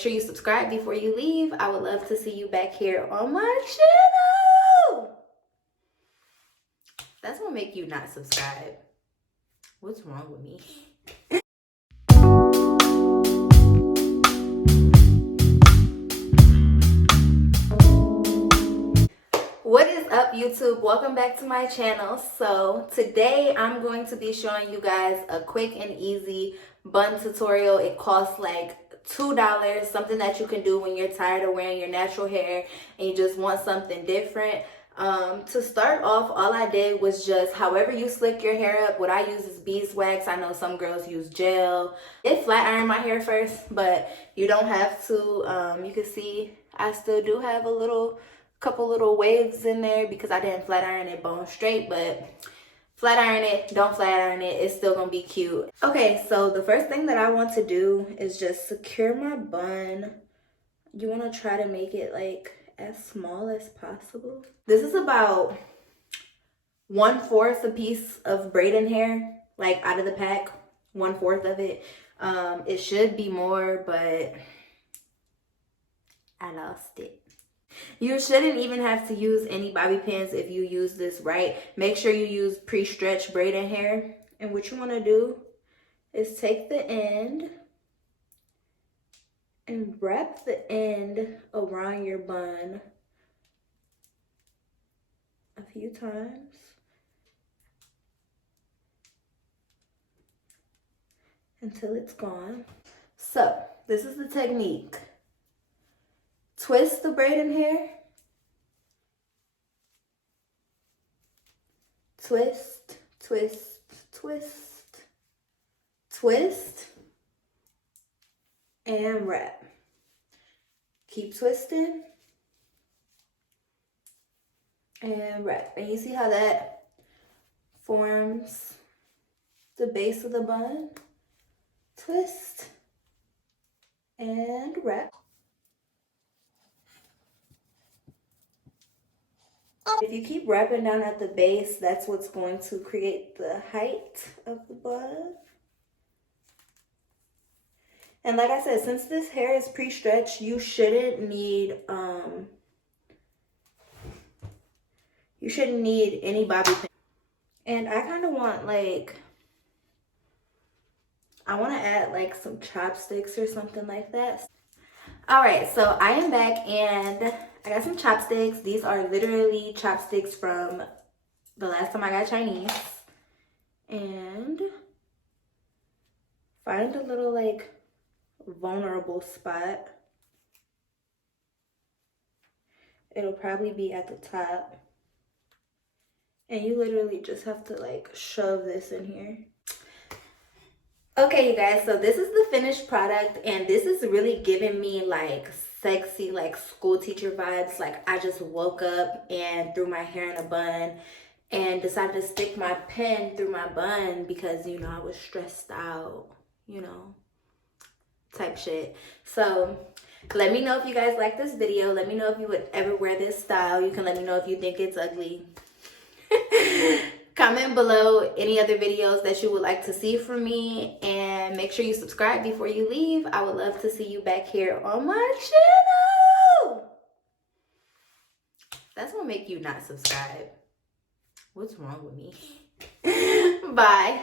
Sure you subscribe before you leave. I would love to see you back here on my channel. That's gonna make you not subscribe. What's wrong with me? What is up, YouTube? Welcome back to my channel. So today I'm going to be showing you guys a quick and easy bun tutorial. It costs like $2, something that you can do when you're tired of wearing your natural hair and you just want something different. To start off, all I did was just however you slick your hair up. What I use is beeswax. I know some girls use gel. It flat iron my hair first, but you don't have to. You can see I still do have a couple little waves in there because I didn't flat iron it bone straight, but flat iron it, don't flat iron it, it's still gonna be cute. Okay, so the first thing that I want to do is just secure my bun. You want to try to make it like as small as possible. This is about 1/4 a piece of braiding hair, like out of the pack, 1/4 of it. It should be more, but I lost it. You shouldn't even have to use any bobby pins if you use this right. Make sure you use pre-stretched braiding hair. And what you want to do is take the end and wrap the end around your bun a few times. Until it's gone. So, this is the technique. Twist the braiding hair. Twist, twist, twist, twist, and wrap. Keep twisting and wrap. And you see how that forms the base of the bun? Twist and wrap. If you keep wrapping down at the base, that's what's going to create the height of the bun. And like I said, since this hair is pre-stretched, you shouldn't need any bobby pin. And I kind of want I want to add like some chopsticks or something like that. All right, so I am back and I got some chopsticks. These are literally chopsticks from the last time I got Chinese. And find a little like vulnerable spot. It'll probably be at the top. And you literally just have to like shove this in here. Okay, you guys, so this is the finished product and this is really giving me like sexy, like school teacher vibes. Like I just woke up and threw my hair in a bun and decided to stick my pen through my bun because, you know, I was stressed out, you know, type shit. So let me know if you guys like this video. Let me know if you would ever wear this style. You can let me know if you think it's ugly. Comment below any other videos that you would like to see from me, and make sure you subscribe before you leave. I would love to see you back here on my channel. That's gonna make you not subscribe. What's wrong with me? Bye.